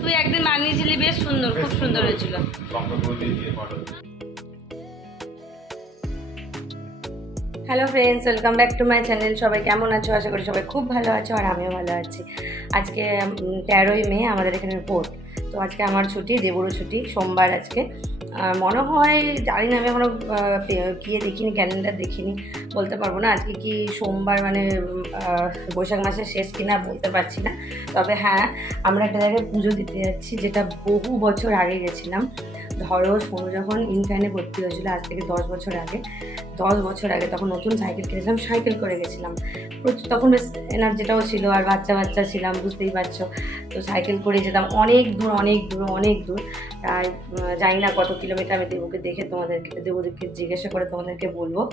তুই একদিন বানিয়েছিলি, বেশ সুন্দর, খুব সুন্দর হয়েছিল। Hello friends welcome back to my channel সবাই কেমন আছো? আশা করি সবাই খুব ভালো আছো, আর আমিও ভালো আছি। আজকে তেরোই মে, আমাদের এখানে ভোট। তো আজকে আমার ছুটি, দেবরও ছুটি, সোমবার আজকে। মনে হয়, জানি না, আমি এখনও গিয়ে দেখিনি, ক্যালেন্ডার দেখিনি, বলতে পারব না। আজকে কি সোমবার মানে বৈশাখ মাসের শেষ কিনা বলতে পারছি না। তবে হ্যাঁ আমরা একটা জায়গায় পুজো দিতে যাচ্ছি, যেটা বহু বছর আগে গেছিলাম। ধরো সোনু যখন ইনফ্যানে ভর্তি হয়েছিল আজ থেকে দশ বছর আগে দশ বছর আগে তখন নতুন সাইকেল কিনেছিলাম সাইকেল করে গেছিলাম। তখন বেশ এনার্জিটাও ছিল আর বাচ্চা বাচ্চা ছিলাম বুঝতেই পারছ। তো সাইকেল করে যেতাম অনেক দূর অনেক দূর অনেক দূর। উম, জানি না কত কিলোমিটার আমি দেবুকে দেখে তোমাদেরকে দেবুদেরকে জিজ্ঞাসা করে তোমাদেরকে বলব।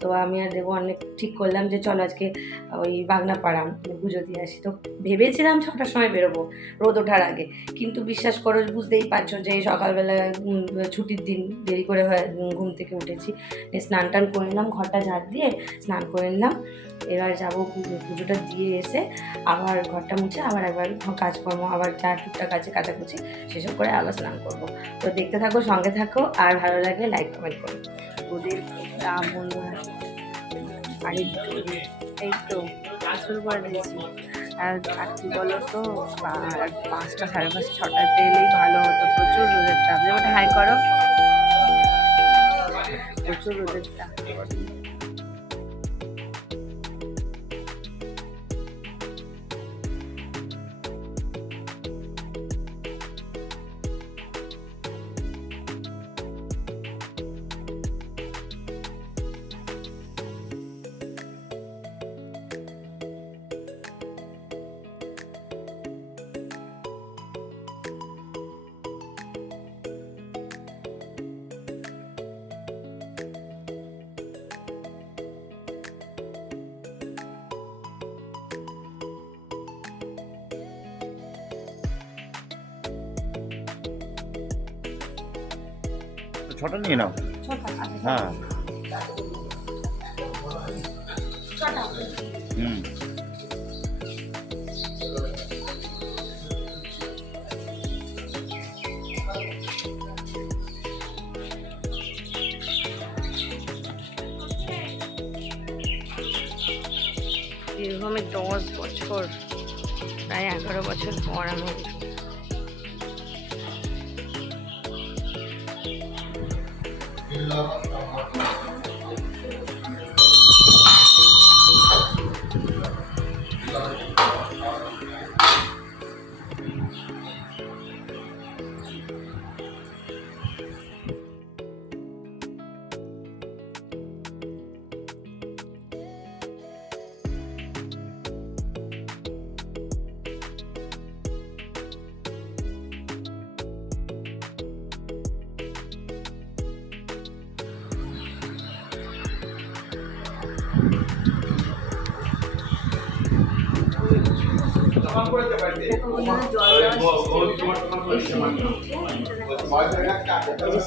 তো আমি আর দেবু অনেক ঠিক করলাম যে চলো আজকে ওই বাগনাপাড়া পুজো দিয়ে আসি। তো ভেবেছিলাম ছটার সময় বেরোবো রোদ ওঠার আগে। কিন্তু বিশ্বাস করো বুঝতেই পারছ যে সকালবেলা ছুটির দিন দেরি করে হয়ে ঘুম থেকে উঠেছি। স্নান টান করে নিলাম ঘরটা ঝাড় দিয়ে স্নান করে নিলাম। এবার যাব পুজোটা দিয়ে এসে আবার ঘরটা মুছে আবার একবার কাজকর্ম আবার যা টুকটাক আছে কাচাকুচি সেসব করে আবার স্নান করব। তো দেখতে থাকো সঙ্গে থাকো আর ভালো লাগলে লাইক কমেন্ট করো। ওদের বন্ধুরা বাড়ির এই তো করে দিয়েছি আর আর কি বলো তো পাঁচটা, সাড়ে পাঁচটা ছটাতে এলেই ভালো হতো। প্রচুর রোদের তাপ। যেমন হাই করো। প্রচুর রোদের তাপ। ছটা নিয়ে নাও। আচ্ছা, হ্যাঁ। ছটা। হুম। বীরভূমে দশ বছর প্রায় এগারো বছর পর আমি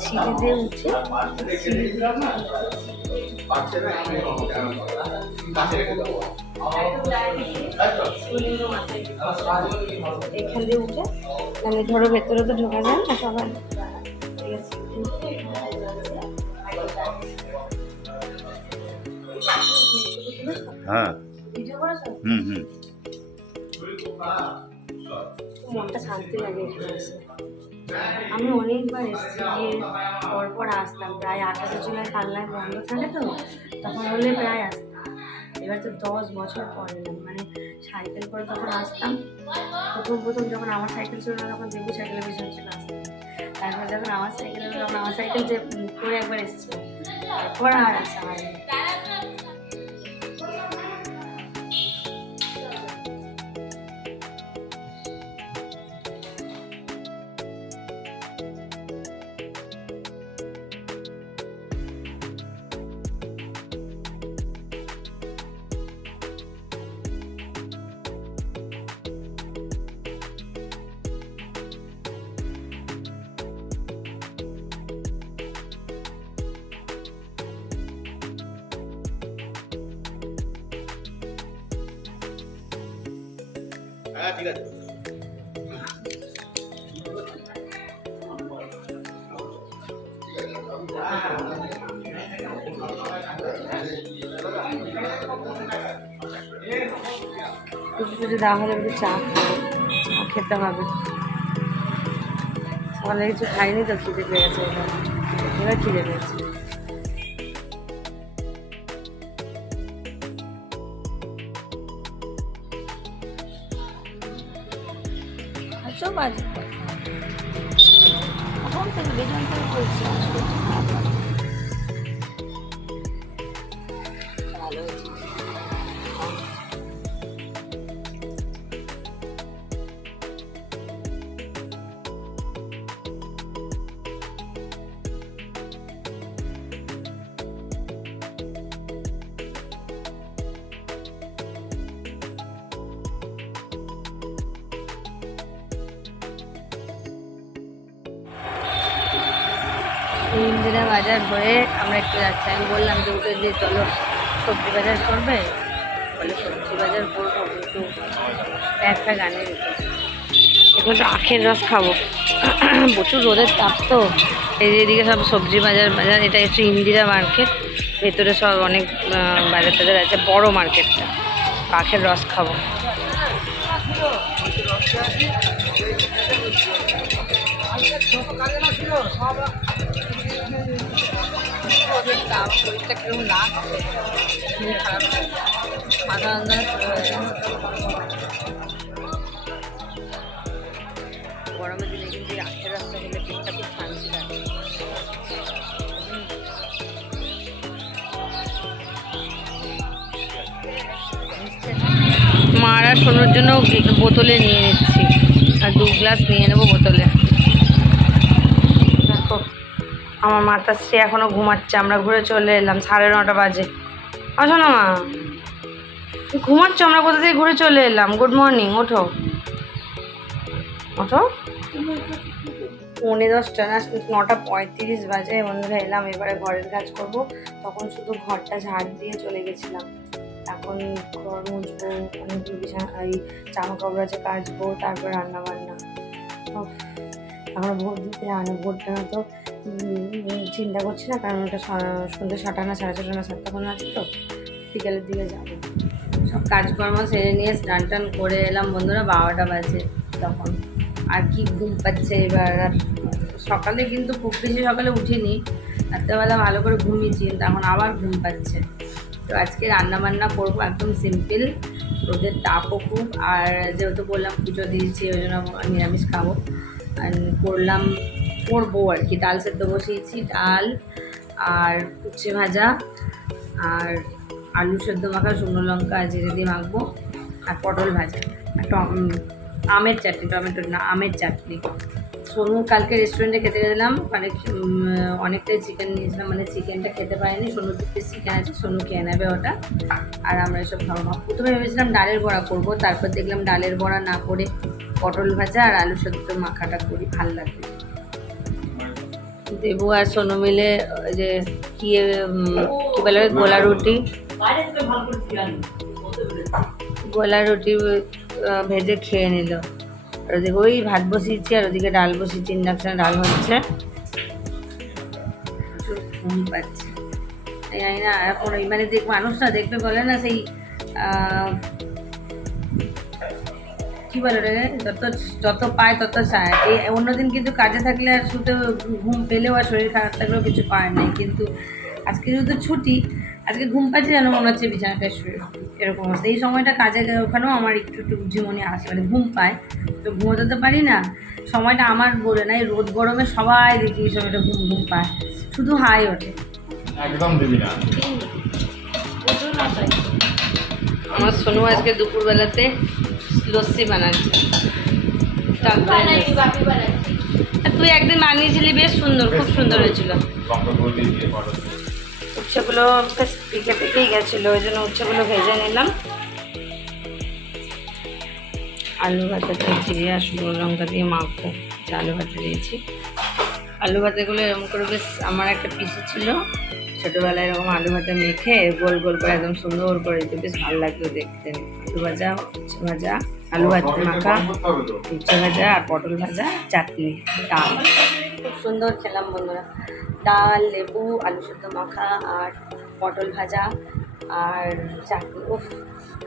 সিঁড়িতে উঠে এখান দিয়ে উঠে মানে ধরো ভেতরে তো ঢোকা যায় না সবাই। ঠিক আছে হ্যাঁ হুম হুম। মনটা শান্তি লাগে আমি অনেকবার এসেছি, গিয়ে পরপর আসতাম, প্রায় আঠাশে জুলাই কালনায় বন্ধ থাকে তো, তখন হলে প্রায় আসতাম। এবার তো দশ বছর পর মানে সাইকেল করে তখন আসতাম। প্রথম প্রথম যখন আমার সাইকেল ছিল না, তখন দেবু সাইকেলের পিছনে ছিল আসতাম তারপর যখন আমার সাইকেল তখন আমার সাইকেল যে করে একবার এসেছিলাম তারপর আর আসা হয়নি। কিছু কিছু দেওয়া হলে একটু চা চা খেতে হবে। সকালে কিছু খাইনি তো, খিদে পেয়ে গেছে। এবার খিদে পেয়েছে। বাজে এখন থেকে বেজন করে বলছি ভালো হয়েছে। ইন্দিরা বাজার হয়ে আমরা একটু যাচ্ছি। আমি বললাম যে উঠে যে চলো সবজি বাজার করবে? বলে, সবজি বাজার করব কিন্তু আনে দিত। এখন তো আখের রস খাব। প্রচুর রোদের তাপ তো। এই এদিকে সব সবজি বাজার বাজার, এটা হচ্ছে ইন্দিরা মার্কেট। ভেতরে সব অনেক বাজার টাজার আছে, বড় মার্কেটটা। আখের রস খাব। ওদের দাম শরীরটা কীরকম লাগছে? খারাপ মাথা যন্ত্রণা শুরু গেছে গরমের দিনে কিন্তু এই রাস্তা হলে পেটটা খুব শান্তি লাগে। মার আর জন্য বোতলে নিয়ে নিচ্ছি। আর দু গ্লাস নিয়ে নেব বোতলে। আমার মাতাশ্রী এখনও ঘুমাচ্ছে আমরা ঘুরে চলে এলাম সাড়ে নটা বাজে। আসো না মা ঘুমাচ্ছ আমরা কোথা থেকে ঘুরে চলে এলাম? গুড মর্নিং ওঠো। ওঠো। পৌনে দশটা না নটা পঁয়ত্রিশ বাজে বন্ধুরা এলাম এবারে ঘরের কাজ করব। তখন শুধু ঘরটা ঝাড় দিয়ে চলে গেছিলাম। এখন ঘর মুছবো এই জামা কাপড় আছে কাচবো তারপর রান্না বান্না এখনও ভোট দিতে আনে ভোটটা তো। উম, চিন্তা করছি না, কারণ ওটা সন্ধ্যে ছটা না, সাড়ে ছটা না, সাতটা কোনো আছে তো, বিকেলের দিকে যাব। সব কাজকর্ম সেরে নিয়ে স্নান টান করে এলাম বন্ধুরা, বারোটা বাজে তখন। আর কি ঘুম পাচ্ছে এবার, আর সকালে কিন্তু খুব বেশি সকালে উঠিনি, রাত্রেবেলা ভালো করে ঘুমিয়েছি, কিন্তু এখন আবার ঘুম পাচ্ছে। তো আজকে রান্না বান্না করব একদম সিম্পল রোদের তাপও খুব, আর যেহেতু বললাম পুজো দিয়েছি, ওই জন্য নিরামিষ খাব। আর করলাম করব আর কি। ডাল সেদ্ধ বসিয়েছি, ডাল আর উচ্ছে ভাজা আর আলু সেদ্ধ মাখা, শুকনো লঙ্কা, জিরে দিয়ে মাখবো আর পটল ভাজা আর আমের চাটনি, টমেটো না, আমের চাটনি। সোনু কালকে রেস্টুরেন্টে খেতে গেছিলাম অনেক অনেকটাই চিকেন নিয়েছিলাম মানে চিকেনটা খেতে পারিনি। সোনু দু পিস চিকেন আছে সোনু খেয়ে নেবে ওটা। আর আমরা এসব খাব না। প্রথমে ভেবেছিলাম ডালের বড়া করব, তারপর দেখলাম ডালের বড়া না করে পটল ভাজা আর আলু সেদ্ধ মাখাটা করি, ভালো লাগবে। দেবু আর সোনু মিলে যে কি কি বলে গোলা রুটি। গোলা রুটি ভেজে খেয়ে নিল। আর ওদিকে ওই ভাত বসিয়েছি, আর ওদিকে ডাল বসিয়েছি, ইন্ডাকশানে ডাল হচ্ছে। ঘুম পাচ্ছে। জানি না এখন মানে দেখ, মানুষ না, দেখবে বলে না সেই কি বলে রে যত যত পায় তত চায়। এই অন্যদিন কিন্তু কাজে থাকলে আর শুতে ঘুম পেলেও আর শরীর খারাপ থাকলেও কিছু পায় নাই কিন্তু আজকে যেহেতু ছুটি আজকে ঘুম পাচ্ছে যেন মনে হচ্ছে বিছানাটায় শুয়ে এরকম অবস্থা। এই সময়টা কাজে গেলে ওখানেও আমার একটু একটু জীবনে আসে মানে ঘুম পায়। তো ঘুমোতে তো পারি না। সময়টা আমার বলে না এই রোদ গরমে সবাই দেখি এই সময়টা ঘুম ঘুম পায়। শুধু হাই ওঠে। একদম দিবি না। আমার সোনু আজকে দুপুরবেলাতে লস্যি বানাচ্ছে। তুই একদিন বানিয়েছিলি বেশ সুন্দর খুব সুন্দর হয়েছিল। উচ্ছেগুলো পিকে পিকেই গেছিল ওই জন্য উচ্ছেগুলো ভেজে নিলাম। আলু ভাজাটা জিরে আর শুকনো লঙ্কা দিয়ে মাখবো যে আলু ভাজা দিয়েছি। আলু ভাজাগুলো এরকম করে বেশ আমার একটা পিসি ছিল ছোটোবেলায় এরকম আলু ভাজা মেখে গোল গোল করে একদম সুন্দর করে দিতে, বেশ ভালো লাগতো দেখতে। আলু ভাজা, উচ্ছে ভাজা, আলু ভাজা মাখা, উচ্ছে ভাজা আর পটল ভাজা, চাটনি, ডাল। খুব সুন্দর খেলাম বন্ধুরা। ডাল, লেবু, আলু সেদ্ধ মাখা আর পটল ভাজা আর চাটনি। উফ,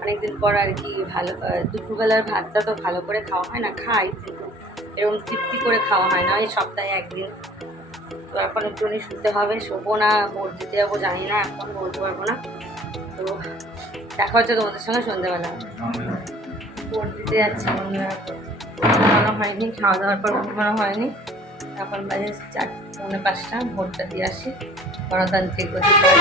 অনেকদিন পর আর কি ভালো দুপুরবেলার ভাতটা তো ভালো করে খাওয়া হয় না, খাই, কিন্তু এরকম তৃপ্তি করে খাওয়া হয় না। ওই সপ্তাহে একদিন এখন একটুখানি শুতে হবে, শোবো না, ভোট দিতে যাব, জানি না, এখন বলতে পারব না। তো দেখা হচ্ছে তোমাদের সঙ্গে সন্ধ্যেবেলা। ভোট দিতে যাচ্ছি বন্ধুরা হয়নি, খাওয়া দাওয়ার পর ঘুমানো হয়নি। এখন বাজে চার, পৌনে পাঁচটা, ভোটটা দিয়ে আসি। গণতান্ত্রিক অধিকার